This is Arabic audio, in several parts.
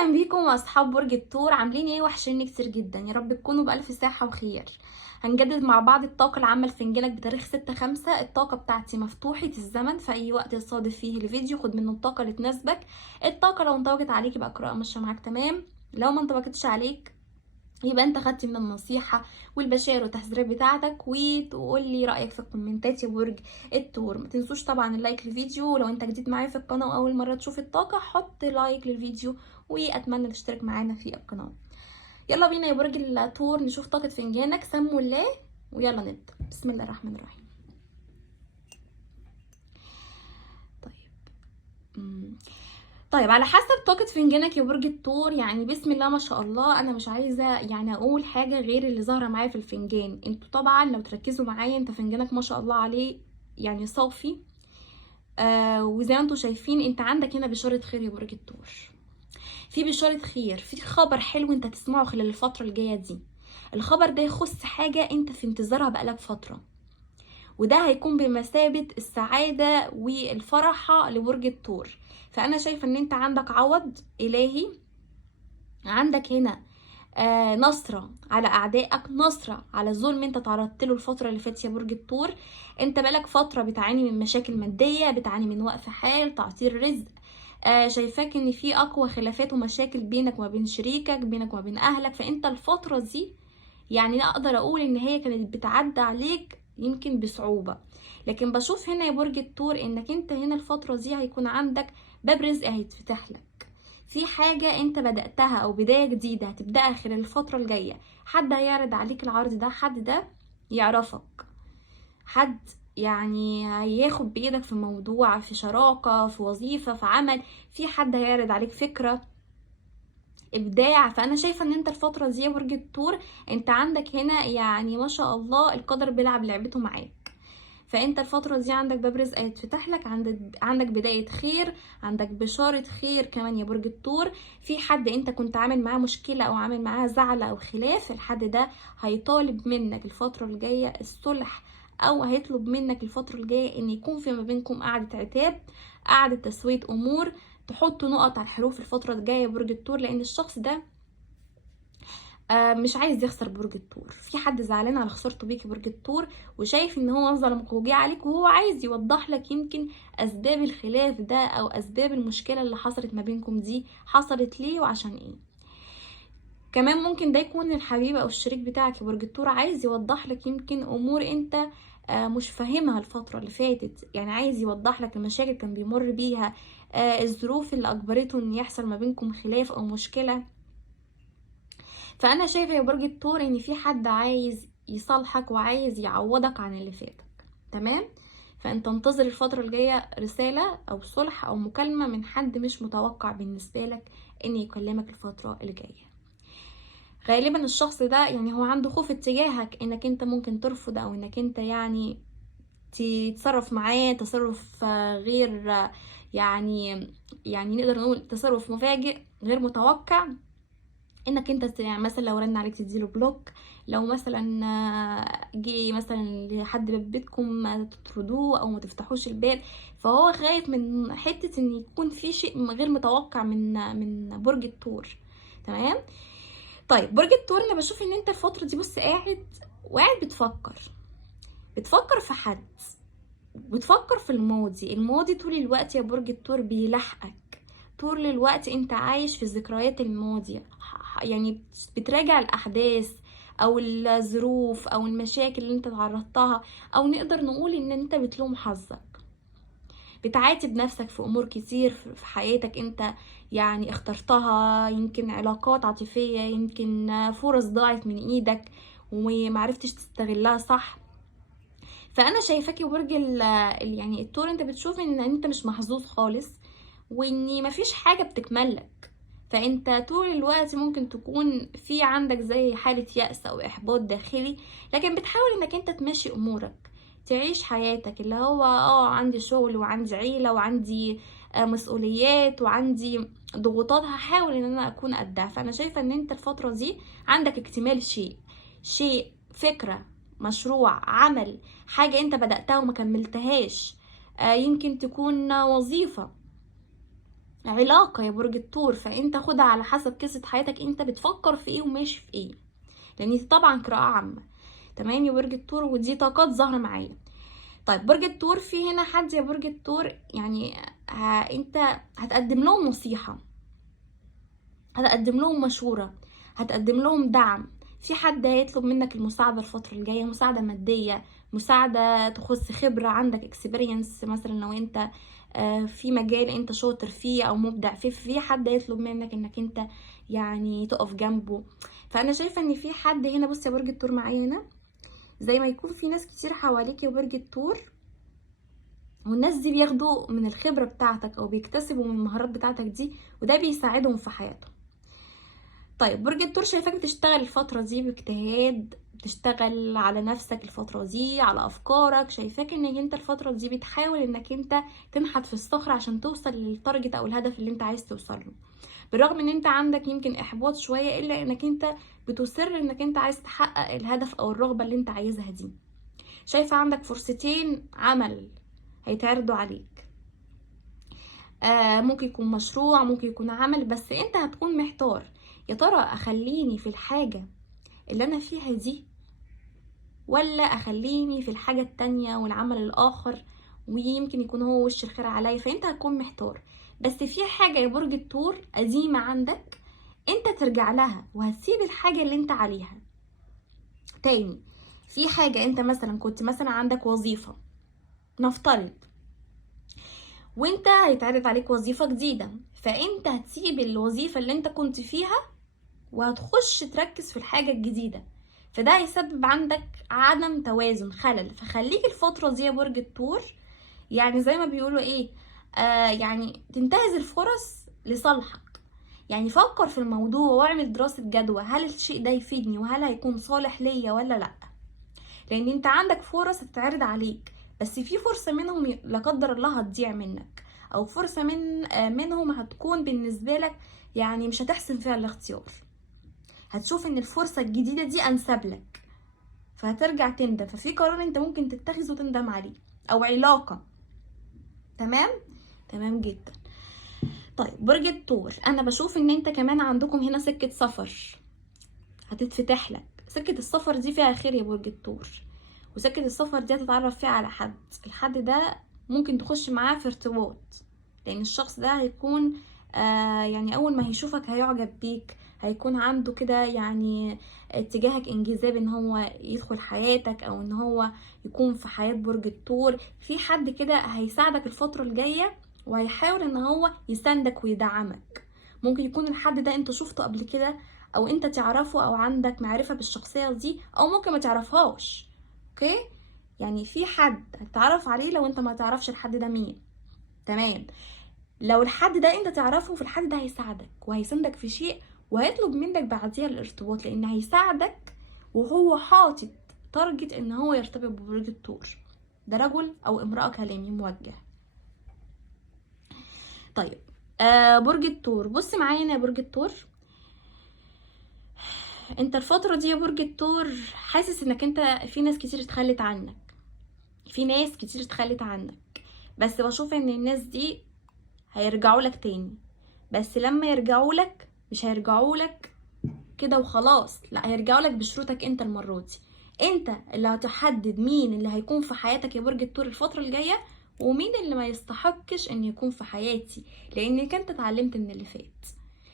اهلا بيكم اصحاب برج الثور، عاملين ايه؟ وحشني كتير جدا، يا رب تكونوا بالف صحه وخير. هنجدد مع بعض الطاقه العامه لفنجانك بتاريخ 6/5. الطاقه بتاعتي مفتوحه الزمن، في اي وقت يصادف فيه الفيديو خد منه الطاقه اللي تناسبك. الطاقه لو انطبقت عليك يبقى قراءه ماشيه معاك تمام، لو ما انطبقتش عليك يبقى انت خدت من النصيحة والبشائر والتحذيرات بتاعتك. وتقول لي رأيك في الكومنتات يا برج الثور. ما تنسوش طبعا اللايك للفيديو، ولو انت جديد معايا في القناة واول مرة تشوف الطاقة حط لايك للفيديو، واتمنى تشترك معانا في القناة. يلا بينا يا برج الثور نشوف طاقة فنجانك، سموا الله ويلا نبدأ. بسم الله الرحمن الرحيم. طيب على حسب طاقة فنجانك يا برج الثور، يعني بسم الله ما شاء الله. انا مش عايزة يعني اقول حاجة غير اللي ظاهرة معايا في الفنجان. انتوا طبعا لو تركزوا معايا، انت فنجانك ما شاء الله عليه يعني صافي. وزي ما انتوا شايفين انت عندك هنا بشارة خير يا برج الثور. في بشارة خير، في خبر حلو انت تسمعه خلال الفترة الجاية دي. الخبر ده يخص حاجة انت في انتظارها بقالك فترة، وده هيكون بمثابة السعادة والفرحة لبرج الثور. فأنا شايفة ان انت عندك عوض إلهي، عندك هنا نصرة على أعدائك، نصرة على الظلم انت تعرضت له الفترة اللي فاتت يا برج الثور. انت بقالك فترة بتعاني من مشاكل مادية، بتعاني من وقف حال، تعطيل رزق. شايفاك ان في اقوى خلافات ومشاكل بينك وما بين شريكك، بينك وما بين اهلك. فانت الفترة دي يعني اقدر اقول ان هي كانت بتعدي عليك يمكن بصعوبة، لكن بشوف هنا يا برج الثور انك انت هنا الفترة دي هيكون عندك باب رزق هيتفتح لك. في حاجة انت بدأتها او بداية جديدة هتبدأها خلال الفترة الجاية. حد هيعرض عليك العرض ده، حد ده يعرفك، حد يعني هياخد بإيدك في موضوع، في شراكة، في وظيفة، في عمل. في حد هيعرض عليك فكرة، ابداع. فانا شايفه ان انت الفتره دي يا برج الثور انت عندك هنا يعني ما شاء الله القدر بيلعب لعبته معاك. فانت الفتره دي عندك باب رزق هيتفتح لك، عندك بدايه خير، عندك بشاره خير كمان يا برج الثور. في حد انت كنت عامل معاه مشكله او عامل معاه زعل او خلاف، الحد ده هيطالب منك الفتره الجايه الصلح، او هيطلب منك الفتره الجايه ان يكون في ما بينكم قعده عتاب، قعده تسويه امور، تحطوا نقط على الحروف الفتره الجايه يا برج الثور. لان الشخص ده مش عايز يخسر برج الثور. في حد زعلان على خسارته بيك برج الثور، وشايف ان هو ظلمك وجه عليك، وهو عايز يوضح لك يمكن اسباب الخلاف ده او اسباب المشكله اللي حصلت ما بينكم دي حصلت ليه وعشان ايه. كمان ممكن ده يكون الحبيب او الشريك بتاعك يا برج الثور عايز يوضح لك يمكن امور انت مش فاهمها الفتره اللي فاتت. يعني عايز يوضح لك المشاكل كان بيمر بيها، الظروف اللي اجبرته ان يحصل ما بينكم خلاف او مشكله. فانا شايفه يا برج الثور ان في حد عايز يصالحك وعايز يعوضك عن اللي فاتك، تمام. فانت انتظر الفتره الجايه رساله او صلح او مكالمه من حد مش متوقع بالنسبه لك ان يكلمك الفتره اللي جايه. غالبا الشخص ده يعني هو عنده خوف اتجاهك انك انت ممكن ترفض، او انك انت يعني تتصرف معاه تصرف غير يعني نقدر نقول تصرف مفاجئ غير متوقع. انك انت يعني مثلا لو رن عليك تديله بلوك، لو مثلا جه مثلا لحد باب بيتكم ما تطردوه او ما تفتحوش الباب. فهو خايف من حته ان يكون في شيء غير متوقع من برج الثور، تمام. طيب برج الثور انا بشوف ان انت الفتره دي بص قاعد بتفكر في حد، بتفكر في الماضي طول الوقت يا برج الثور بيلاحقك. طول الوقت انت عايش في الذكريات الماضية، يعني بتراجع الاحداث او الظروف او المشاكل اللي انت تعرضتها، او نقدر نقول ان انت بتلوم حظك، بتعاتب نفسك في امور كتير في حياتك انت يعني اخترتها. يمكن علاقات عاطفية، يمكن فرص ضاعت من ايدك ومعرفتش تستغلها صح. فانا شايفاك يا برج يعني الثور انت بتشوف ان انت مش محظوظ خالص، وان مفيش حاجه بتكملك. فانت طول الوقت ممكن تكون في عندك زي حاله يأس او احباط داخلي، لكن بتحاول انك انت تمشي امورك، تعيش حياتك اللي هو عندي شغل وعندي عيله وعندي مسؤوليات وعندي ضغوطات، هحاول ان انا اكون قدها. فانا شايفه ان انت الفتره دي عندك اكتمال شيء فكره، مشروع، عمل، حاجة انت بدأتها وما كملتهاش، يمكن تكون وظيفة علاقة يا برج الثور، فانت خدها على حسب قصة حياتك، انت بتفكر في ايه وماشي في ايه، لان دي طبعا قراءة عامة. تمام يا برج الثور، ودي طاقات ظاهرة معايا. طيب برج الثور، في هنا حد يا برج الثور يعني انت هتقدم لهم نصيحة، هتقدم لهم مشورة، هتقدم لهم دعم. في حد هيطلب منك المساعدة الفترة الجاية، مساعدة مادية، مساعدة تخص خبرة عندك، اكسبيرينس مثلا لو انت في مجال انت شاطر فيه او مبدع فيه، في حد هيطلب منك انك انت يعني تقف جنبه. فانا شايفة ان في حد هنا، بص يا برج الثور معايا هنا، زي ما يكون في ناس كتير حواليك يا برج الثور، والناس دي بياخدوا من الخبرة بتاعتك او بيكتسبوا من المهارات بتاعتك دي، وده بيساعدهم في حياتهم. طيب برج الثور، شايفاك بتشتغل الفترة دي باجتهاد، بتشتغل على نفسك الفترة دي، على افكارك. شايفاك انك انت الفترة دي بتحاول انك انت تنحت في الصخر عشان توصل للتارجت او الهدف اللي انت عايز توصله، بالرغم ان انت عندك يمكن احباط شوية، الا انك انت بتصر انك انت عايز تحقق الهدف او الرغبة اللي انت عايزها دي. شايفة عندك فرصتين عمل هيتعرضوا عليك، ممكن يكون مشروع، ممكن يكون عمل، بس انت هتكون محتار، يا ترى اخليني في الحاجة اللي انا فيها دي، ولا اخليني في الحاجة التانية والعمل الاخر، ويمكن يكون هو وش الخير عليا. فانت هتكون محتار، بس في حاجة يا برج الثور قديمة عندك انت ترجع لها، وهتسيب الحاجة اللي انت عليها. تاني، في حاجة انت مثلا كنت مثلا عندك وظيفة نفترض، وانت هيتعرض عليك وظيفة جديدة، فانت هتسيب الوظيفة اللي انت كنت فيها وهتخش تركز في الحاجة الجديدة، فده هيسبب عندك عدم توازن، خلل. فخليك الفترة دي يا برج الثور يعني زي ما بيقولوا ايه، يعني تنتهز الفرص لصالحك. يعني فكر في الموضوع واعمل دراسة جدوى، هل الشيء ده يفيدني وهل هيكون صالح ليا ولا لا، لان انت عندك فرص هتتعرض عليك، بس في فرصة منهم لا قدر الله هتضيع منك، او فرصة منهم هتكون بالنسبة لك يعني مش هتحسن فيها الاختيار، هتشوف ان الفرصة الجديدة دي انسب لك، فهترجع تندم. ففي قرار انت ممكن تتخذه وتندم عليه، او علاقة. تمام، تمام جدا. طيب برج الثور، انا بشوف ان انت كمان عندكم هنا سكة سفر هتتفتح لك. سكة السفر دي فيها خير يا برج الثور، وسكة السفر دي هتتعرف فيها على حد، الحد ده ممكن تخش معاه في ارتباط، لان الشخص ده هيكون يعني اول ما هيشوفك هيعجب بيك، هيكون عنده كده يعني اتجاهك انجذاب ان هو يدخل حياتك، او ان هو يكون في حياة برج الثور. في حد كده هيساعدك الفترة الجاية، وهيحاول ان هو يساندك ويدعمك. ممكن يكون الحد ده انت شفته قبل كده، او انت تعرفه، او عندك معرفة بالشخصية دي، او ممكن ما تعرفهاش. اوكي، يعني في حد هتتعرف عليه لو انت ما تعرفش الحد ده مين. تمام، لو الحد ده انت تعرفه، في الحد ده هيساعدك وهيساندك في شيء، وهيطلب منك بعديها الارتباط، لان هيساعدك وهو حاطط تارجت ان هو يرتبط ببرج الثور. ده رجل او امرأة، كلامي موجه. طيب برج الثور، بص معايا هنا يا برج الثور، انت الفترة دي يا برج الثور حاسس انك انت في ناس كتير اتخلت عنك، في ناس كتير اتخلت عنك، بس بشوف ان الناس دي هيرجعوا لك تاني، بس لما يرجعوا لك مش هيرجعوا لك كده وخلاص، لا، هيرجعوا لك بشروطك انت المرة دي. انت اللي هتحدد مين اللي هيكون في حياتك يا برج الثور الفترة الجاية، ومين اللي ما يستحقش ان يكون في حياتي، لانك انت اتعلمت من اللي فات،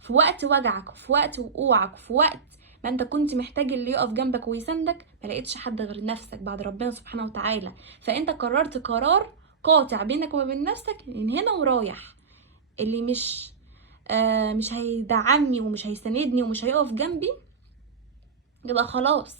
في وقت وجعك، وفي وقت وقوعك، وفي وقت ما انت كنت محتاج اللي يقف جنبك ويساندك، ما لقيتش حد غير نفسك بعد ربنا سبحانه وتعالى. فانت قررت قرار قاطع بينك وما بين نفسك، من هنا ورايح اللي مش هيدعمني ومش هيساندني ومش هيقف جنبي، يبقى خلاص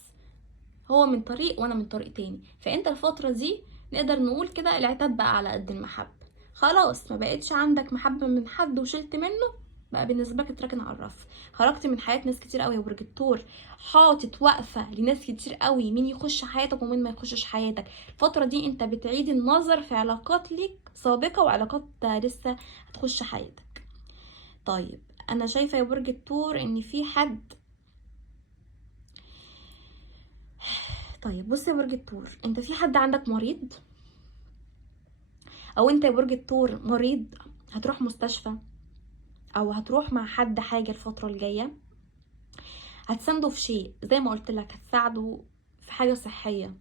هو من طريق وانا من طريق تاني. فانت الفترة دي نقدر نقول كده العتاب بقى على قد المحبة، خلاص ما بقتش عندك محبة من حد وشلت منه، بقى بالنسبة لك اتركن على الرف. خرجت من حياة ناس كتير قوي يا برج الثور، حاطط وقفة لناس كتير قوي، مين يخش حياتك ومين ما يخشش حياتك. الفترة دي انت بتعيد النظر في علاقات ليك سابقة وعلاقات لسه هتخش حياتك. طيب انا شايفة يا برج الثور ان في حد، طيب بص يا برج الثور، انت في حد عندك مريض، او انت يا برج الثور مريض هتروح مستشفى، او هتروح مع حد حاجه الفتره الجايه، هتسنده في شيء زي ما قلت لك، هتساعده في حاجه صحيه،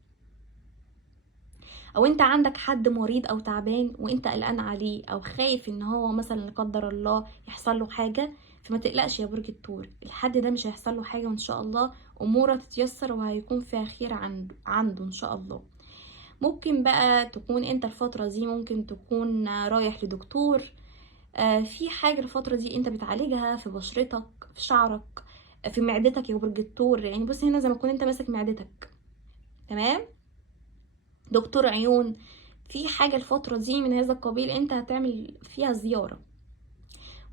او انت عندك حد مريض او تعبان وانت قلقان عليه او خايف ان هو مثلا لا قدر الله يحصل له حاجه. فما تقلقش يا برج الثور، الحد ده مش هيحصل له حاجه، وان شاء الله اموره تتيسر وهيكون فيها خير عنده ان شاء الله. ممكن بقى تكون انت الفتره دي ممكن تكون رايح لدكتور، في حاجه الفتره دي انت بتعالجها في بشرتك، في شعرك، في معدتك يا برج الثور. يعني بص هنا زي ما تكون انت ماسك معدتك، تمام. دكتور عيون، في حاجة الفترة دي من هذا القبيل انت هتعمل فيها زيارة،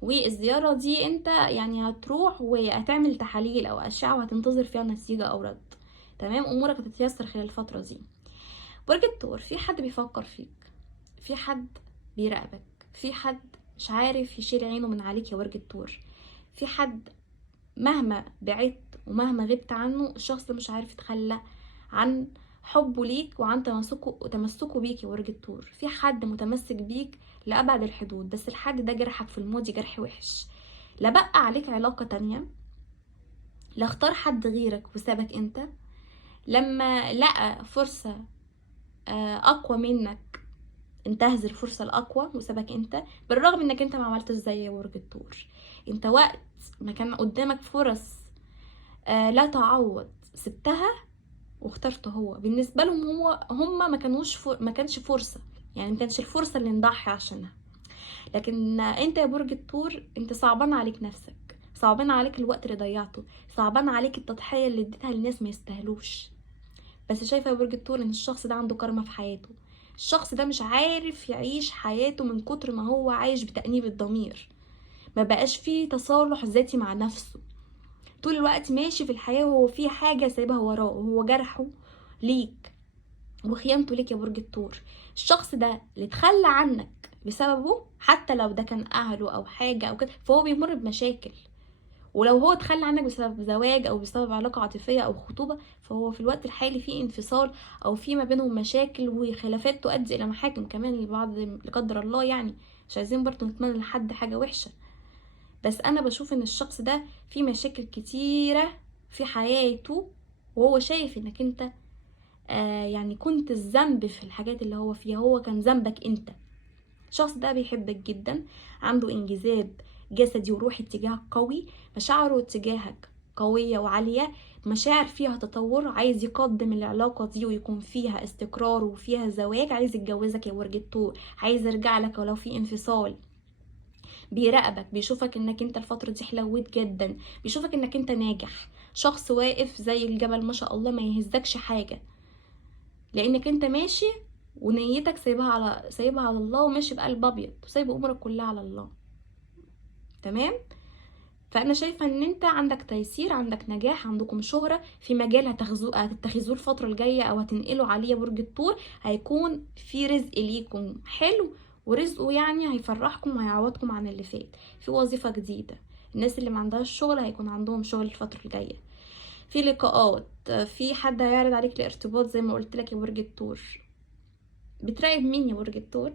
والزيارة دي انت يعني هتروح وهتعمل تحاليل او اشعة وهتنتظر فيها نتيجة او رد، تمام. امورك هتتيسر خلال الفترة دي. برج الثور، في حد بيفكر فيك، في حد بيراقبك، في حد مش عارف يشيل عينه من عليك يا برج الثور، في حد مهما بعدت ومهما غبت عنه الشخص ده مش عارف يتخلى عن حبه ليك وعن تمسكه بيك يا برج الثور. في حد متمسك بيك لأبعد الحدود، بس الحد ده جرحك في الماضي جرح وحش، لا بقى عليك علاقة تانية، لا اختار حد غيرك وسابك انت، لما لقى فرصة اقوى منك انتهز الفرصة الاقوى وسابك انت، بالرغم انك انت ما عملتش زي برج الثور. انت وقت ما كان قدامك فرص لا تعوض سبتها واخترته هو. بالنسبه لهم هم ما كانش فرصه، يعني ما كانش الفرصه اللي نضحي عشانها. لكن انت يا برج الثور انت صعبان عليك نفسك، صعبان عليك الوقت اللي ضيعته، صعبان عليك التضحيه اللي اديتها للناس ما يستاهلوش. بس شايفه يا برج الثور ان الشخص ده عنده كرمه في حياته، الشخص ده مش عارف يعيش حياته من كتر ما هو عايش بتأنيب الضمير، ما بقاش فيه تصالح ذاتي مع نفسه، طول الوقت ماشي في الحياة وهو في حاجة سايبها وراه، وهو جرحه ليك وخيانته ليك يا برج الثور. الشخص ده اللي اتخلى عنك بسببه، حتى لو ده كان اهله او حاجة او كده، فهو بيمر بمشاكل. ولو هو اتخلى عنك بسبب زواج او بسبب علاقة عاطفية او خطوبة، فهو في الوقت الحالي في انفصال او في ما بينهم مشاكل وخلافات تؤدي الى محاكم كمان لبعض لا قدر الله. يعني مش عايزين برضه نتمنى لحد حاجة وحشة، بس انا بشوف ان الشخص ده في مشاكل كتيرة في حياته، وهو شايف انك انت يعني كنت الذنب في الحاجات اللي هو فيها، هو كان ذنبك انت. الشخص ده بيحبك جدا، عنده انجذاب جسدي وروحي اتجاهك قوي، مشاعره اتجاهك قوية وعالية، مشاعر فيها تطور، عايز يقدم العلاقة دي ويكون فيها استقرار وفيها زواج، عايز يتجوزك يا برج الثور، عايز يرجع لك ولو في انفصال. بيراقبك، بيشوفك انك انت الفترة دي حلوت جدا، بيشوفك انك انت ناجح، شخص واقف زي الجبل ما شاء الله، ما يهزكش حاجة، لانك انت ماشي ونيتك سايبها على الله، وماشي بقلب ابيض وسايب امورك كلها على الله، تمام. فانا شايفه ان انت عندك تيسير، عندك نجاح، عندكم شهره في مجال هتتخذوه الفتره الجايه او هتنقلوا عليه يا برج الثور، هيكون في رزق ليكم حلو، ورزقه يعني هيفرحكم وهيعوضكم عن اللي فات. في وظيفه جديده، الناس اللي ما عندهاش شغل هيكون عندهم شغل الفتره الجايه، في لقاءات، في حد هيعرض عليك الارتباط زي ما قلت لك يا برج الثور. بتراقب مين يا برج الثور؟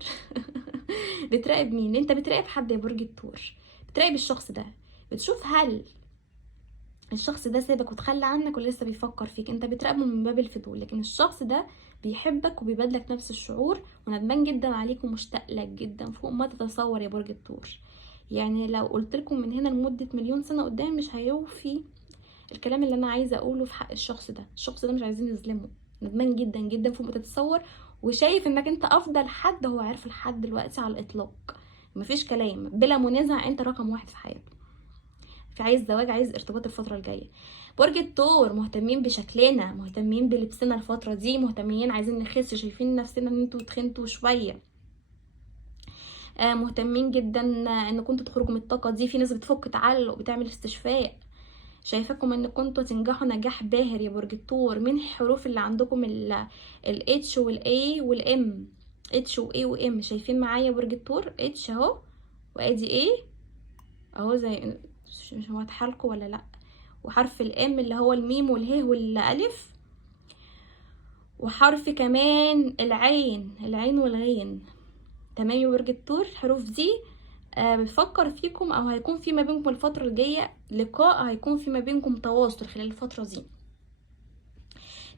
بتراقب مين؟ انت بتراقب حد يا برج الثور، بتراقب الشخص ده، بتشوف هل الشخص ده سابك وتخلى عنك ولا لسه بيفكر فيك. انت بتراقبه من باب الفضول، لكن الشخص ده بيحبك وبيبادلك نفس الشعور وندمان جدا عليك ومشتاق لك جدا فوق ما تتصور يا برج الثور. يعني لو قلت لكم من هنا لمدة مليون سنة قدام مش هيوفي الكلام اللي انا عايزه اقوله في حق الشخص ده. الشخص ده مش عايزين نظلمه، ندمان جدا جدا فوق ما تتصور، وشايف انك انت افضل حد هو عارف لحد دلوقتي على الاطلاق، مفيش كلام بلا منازع، انت رقم واحد في حياته. في عايز زواج، عايز ارتباط الفتره الجايه. برج الثور مهتمين بشكلنا، مهتمين بلبسنا الفتره دي، مهتمين عايزين نخس، شايفين نفسنا ان انتوا تخنتوا شويه، مهتمين جدا ان كنتوا تخرجوا من الطاقه دي. في ناس بتفك تعلق، بتعمل استشفاء. شايفاكم ان كنتوا تنجحوا نجاح باهر يا برج الثور من الحروف اللي عندكم ال H وال A وال M، H و A و M. شايفين معايا يا برج الثور؟ H اهو، وادي A اهو، زي مش واضحه لكم ولا لا، وحرف الام اللي هو الميم والهي والالف، وحرف كمان العين، العين والغين، تمام يا برج الثور. الحروف دي بتفكر فيكم، او هيكون في ما بينكم الفتره الجايه لقاء، هيكون في ما بينكم تواصل خلال الفتره دي.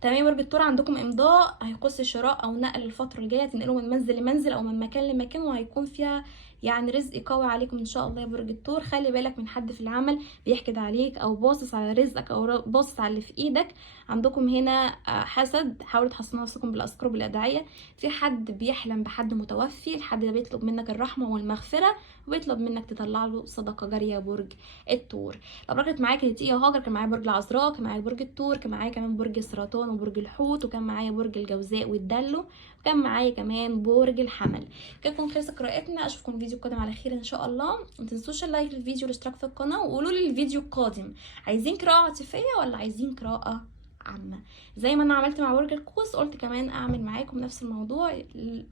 تمام. برج الثور عندكم امضاء هيخص شراء او نقل الفتره الجايه، تنقلوا من منزل لمنزل او من مكان لمكان، وهيكون فيها يعني رزق قوي عليكم ان شاء الله يا برج الثور. خلي بالك من حد في العمل بيحقد عليك او باصص على رزقك او باصص على اللي في ايدك. عندكم هنا حسد، حاولوا تحصنوا نفسكم بالاذكار وبالادعيه. في حد بيحلم بحد متوفي، الحد ده بيطلب منك الرحمه والمغفره، وبيطلب منك تطلع له صدقه جاريه يا برج الثور. الابراج كانت معايا كانت يا هاجر، كان معايا برج العذراء، كان معايا برج الثور، كان معايا كمان برج السرطان وبرج الحوت، وكان معايا برج الجوزاء والدلو، وكان معايا كمان برج الحمل. كده تكون خلصت قراءتنا، اشوفكم فيديو قادم على خير ان شاء الله. ما تنسوش اللايك للفيديو والاشتراك في القناه، وقولوا لي الفيديو القادم عايزين قراءه عاطفيه ولا عايزين قراءه عامه. زي ما انا عملت مع برج القوس قلت كمان اعمل معاكم نفس الموضوع،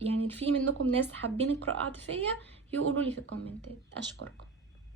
يعني في منكم ناس حابين قراءه عاطفيه يقولوا لي في الكومنتات. اشكركم.